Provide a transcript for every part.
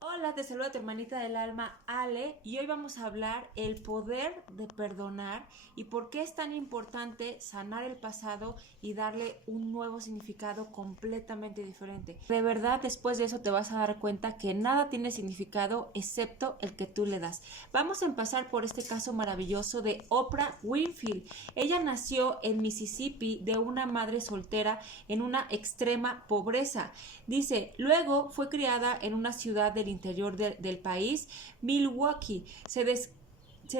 Hola, te saluda tu hermanita del alma, Ale, y hoy vamos a hablar el poder de perdonar y por qué es tan importante sanar el pasado y darle un nuevo significado completamente diferente. De verdad, después de eso te vas a dar cuenta que nada tiene significado excepto el que tú le das. Vamos a empezar por este caso maravilloso de Oprah Winfrey. Ella nació en Mississippi de una madre soltera en una extrema pobreza. Dice, luego fue criada en una ciudad del interior del país, Milwaukee. Se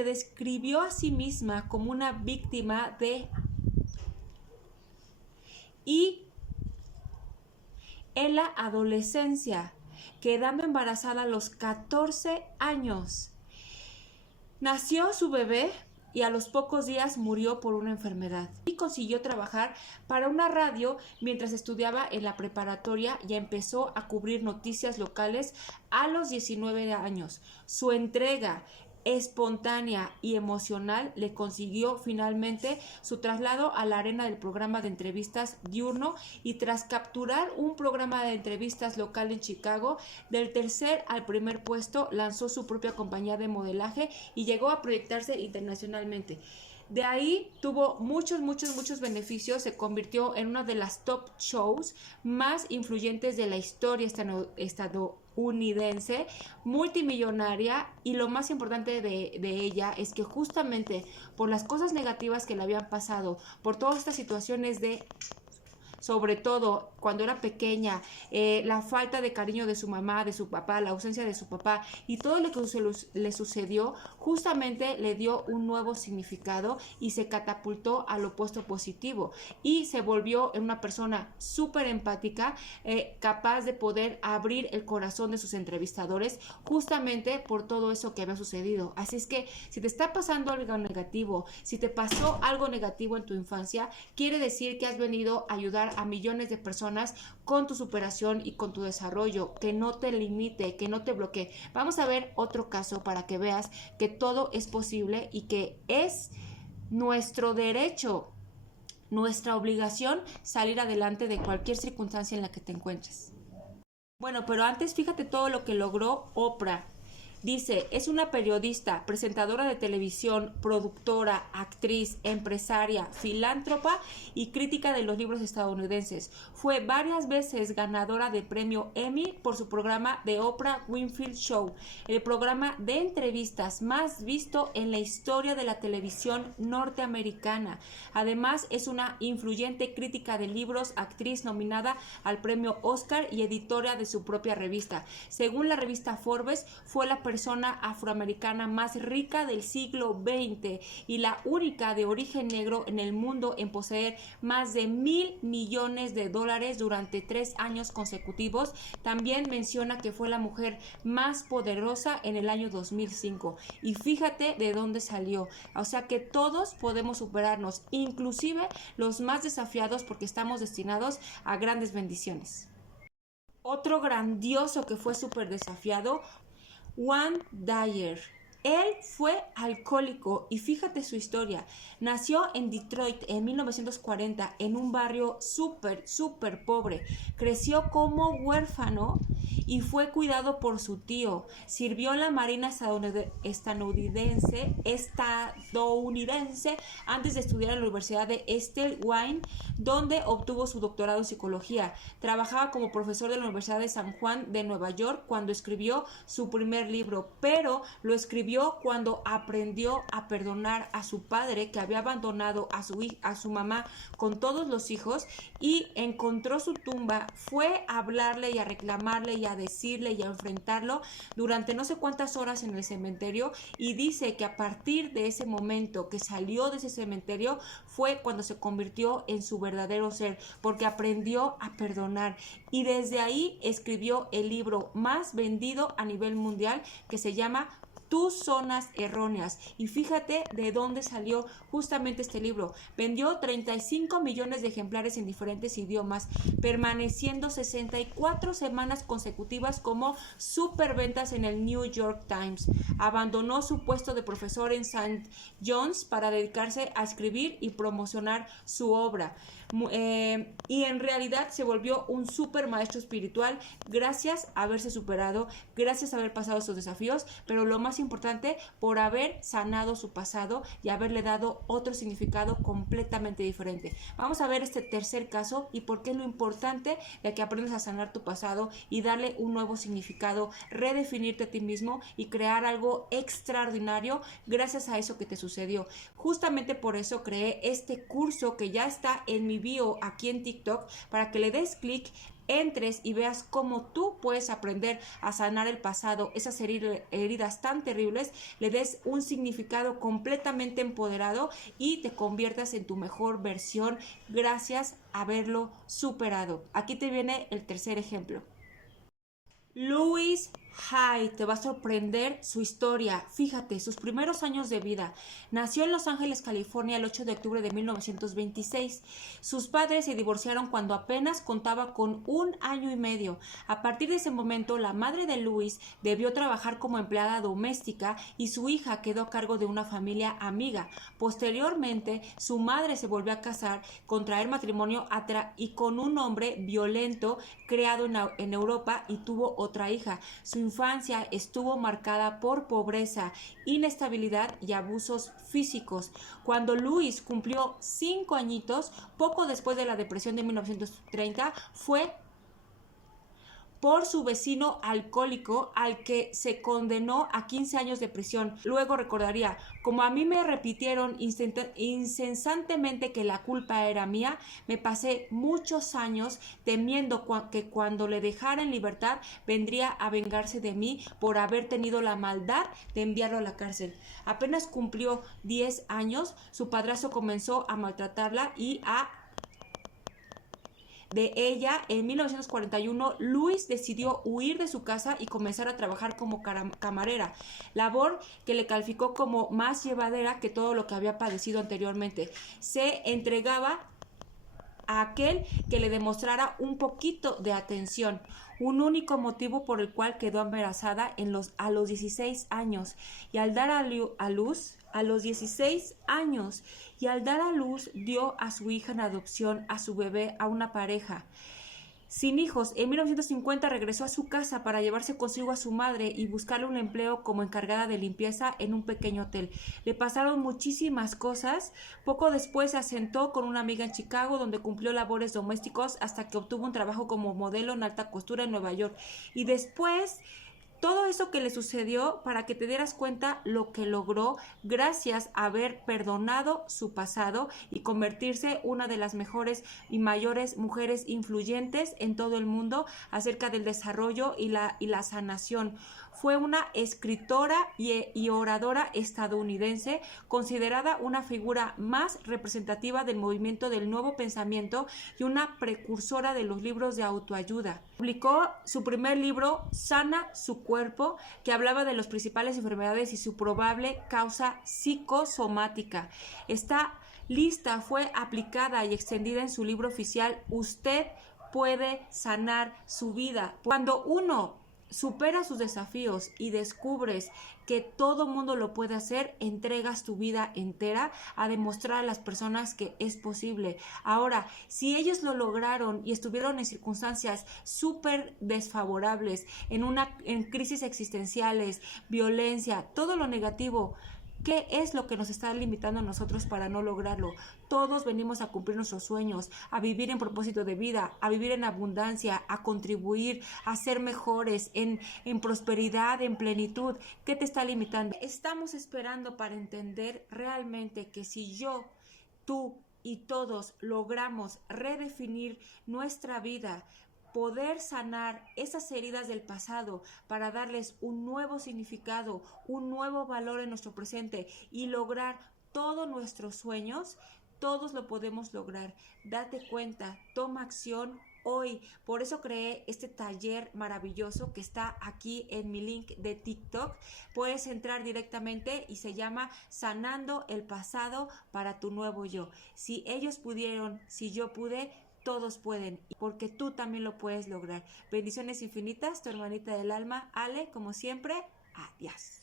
describió a sí misma como una víctima de y en la adolescencia, quedando embarazada a los 14 años. Nació su bebé y a los pocos días murió por una enfermedad. Y consiguió trabajar para una radio mientras estudiaba en la preparatoria y empezó a cubrir noticias locales a los 19 años. Su entrega espontánea y emocional le consiguió finalmente su traslado a la arena del programa de entrevistas diurno y tras capturar un programa de entrevistas local en Chicago, del tercer al primer puesto lanzó su propia compañía de modelaje y llegó a proyectarse internacionalmente. De ahí tuvo muchos beneficios, se convirtió en una de las top shows más influyentes de la historia estadounidense, multimillonaria, y lo más importante de ella es que justamente por las cosas negativas que le habían pasado, por todas estas situaciones de sobre todo cuando era pequeña, la falta de cariño de su mamá, de su papá, la ausencia de su papá y todo lo que le sucedió, justamente le dio un nuevo significado y se catapultó al opuesto positivo y se volvió en una persona súper empática, capaz de poder abrir el corazón de sus entrevistadores justamente por todo eso que había sucedido. Así es que si te está pasando algo negativo, si te pasó algo negativo en tu infancia, quiere decir que has venido a ayudar a millones de personas con tu superación y con tu desarrollo, que no te limite, que no te bloquee. Vamos a ver otro caso para que veas que todo es posible y que es nuestro derecho, nuestra obligación salir adelante de cualquier circunstancia en la que te encuentres. Bueno, pero antes fíjate todo lo que logró Oprah. Dice, es una periodista, presentadora de televisión, productora, actriz, empresaria, filántropa y crítica de los libros estadounidenses. Fue varias veces ganadora de premio Emmy por su programa The Oprah Winfrey Show, el programa de entrevistas más visto en la historia de la televisión norteamericana. Además, es una influyente crítica de libros, actriz nominada al premio Oscar y editora de su propia revista. Según la revista Forbes, fue la persona afroamericana más rica del siglo XX y la única de origen negro en el mundo en poseer más de $1,000 millones durante 3 años consecutivos. También menciona que fue la mujer más poderosa en el año 2005 y fíjate de dónde salió. O sea que todos podemos superarnos, inclusive los más desafiados, porque estamos destinados a grandes bendiciones. Otro grandioso que fue súper desafiado, Wayne Dyer. Él fue alcohólico y fíjate su historia. Nació en Detroit en 1940 en un barrio súper pobre. Creció como huérfano y fue cuidado por su tío. Sirvió en la Marina estadounidense antes de estudiar en la Universidad de Wayne, donde obtuvo su doctorado en psicología. Trabajaba como profesor de la Universidad de San Juan de Nueva York cuando escribió su primer libro, pero lo escribió cuando aprendió a perdonar a su padre que había abandonado a su mamá con todos los hijos y encontró su tumba. Fue a hablarle y a reclamarle y a decirle y a enfrentarlo durante no sé cuántas horas en el cementerio, y dice que a partir de ese momento que salió de ese cementerio fue cuando se convirtió en su verdadero ser, porque aprendió a perdonar, y desde ahí escribió el libro más vendido a nivel mundial que se llama Tus zonas erróneas. Y fíjate de dónde salió justamente este libro. Vendió 35 millones de ejemplares en diferentes idiomas, permaneciendo 64 semanas consecutivas como superventas en el New York Times. Abandonó su puesto de profesor en St. John's para dedicarse a escribir y promocionar su obra. y en realidad se volvió un súper maestro espiritual gracias a haberse superado, gracias a haber pasado esos desafíos, pero lo más importante, por haber sanado su pasado y haberle dado otro significado completamente diferente. Vamos a ver este tercer caso y por qué es lo importante de que aprendas a sanar tu pasado y darle un nuevo significado, redefinirte a ti mismo y crear algo extraordinario gracias a eso que te sucedió. Justamente por eso creé este curso que ya está en mi bio aquí en TikTok, para que le des clic, entres y veas cómo tú puedes aprender a sanar el pasado, esas heridas tan terribles, le des un significado completamente empoderado y te conviertas en tu mejor versión gracias a haberlo superado. Aquí te viene el tercer ejemplo. Louise Hay, te va a sorprender su historia. Fíjate, sus primeros años de vida. Nació en Los Ángeles, California, el 8 de octubre de 1926. Sus padres se divorciaron cuando apenas contaba con 1 año y medio. A partir de ese momento, la madre de Louise debió trabajar como empleada doméstica y su hija quedó a cargo de una familia amiga. Posteriormente, su madre se volvió a casar, contraer matrimonio y con un hombre violento creado en Europa, y tuvo otra hija. Su infancia estuvo marcada por pobreza, inestabilidad y abusos físicos. Cuando Louise cumplió 5 añitos, poco después de la depresión de 1930, fue por su vecino alcohólico al que se condenó a 15 años de prisión. Luego recordaría: como a mí me repitieron incesantemente que la culpa era mía, me pasé muchos años temiendo que cuando le dejara en libertad vendría a vengarse de mí por haber tenido la maldad de enviarlo a la cárcel. Apenas cumplió 10 años, su padrastro comenzó a maltratarla y de ella. En 1941, Louise decidió huir de su casa y comenzar a trabajar como camarera, labor que le calificó como más llevadera que todo lo que había padecido anteriormente. Se entregaba a aquel que le demostrara un poquito de atención, un único motivo por el cual quedó embarazada a los 16 años y al dar a luz a los 16 años dio a su hija en adopción, a su bebé, a una pareja. Sin hijos, en 1950 regresó a su casa para llevarse consigo a su madre y buscarle un empleo como encargada de limpieza en un pequeño hotel. Le pasaron muchísimas cosas. Poco después se asentó con una amiga en Chicago, donde cumplió labores domésticos hasta que obtuvo un trabajo como modelo en alta costura en Nueva York. Y después, todo eso que le sucedió, para que te dieras cuenta lo que logró gracias a haber perdonado su pasado y convertirse una de las mejores y mayores mujeres influyentes en todo el mundo acerca del desarrollo y la sanación. Fue una escritora y oradora estadounidense, considerada una figura más representativa del movimiento del nuevo pensamiento y una precursora de los libros de autoayuda. Publicó su primer libro, Sana su cuerpo, que hablaba de las principales enfermedades y su probable causa psicosomática. Esta lista fue aplicada y extendida en su libro oficial, Usted puede sanar su vida. Cuando uno supera sus desafíos y descubres que todo mundo lo puede hacer, entregas tu vida entera a demostrar a las personas que es posible. Ahora, si ellos lo lograron y estuvieron en circunstancias súper desfavorables, en crisis existenciales, violencia, todo lo negativo, ¿qué es lo que nos está limitando a nosotros para no lograrlo? Todos venimos a cumplir nuestros sueños, a vivir en propósito de vida, a vivir en abundancia, a contribuir, a ser mejores, en prosperidad, en plenitud. ¿Qué te está limitando? Estamos esperando para entender realmente que si yo, tú y todos logramos redefinir nuestra vida, poder sanar esas heridas del pasado para darles un nuevo significado, un nuevo valor en nuestro presente y lograr todos nuestros sueños, todos lo podemos lograr. Date cuenta, toma acción hoy. Por eso creé este taller maravilloso que está aquí en mi link de TikTok. Puedes entrar directamente y se llama Sanando el pasado para tu nuevo yo. Si ellos pudieron, si yo pude, todos pueden, porque tú también lo puedes lograr. Bendiciones infinitas, tu hermanita del alma, Ale, como siempre, adiós.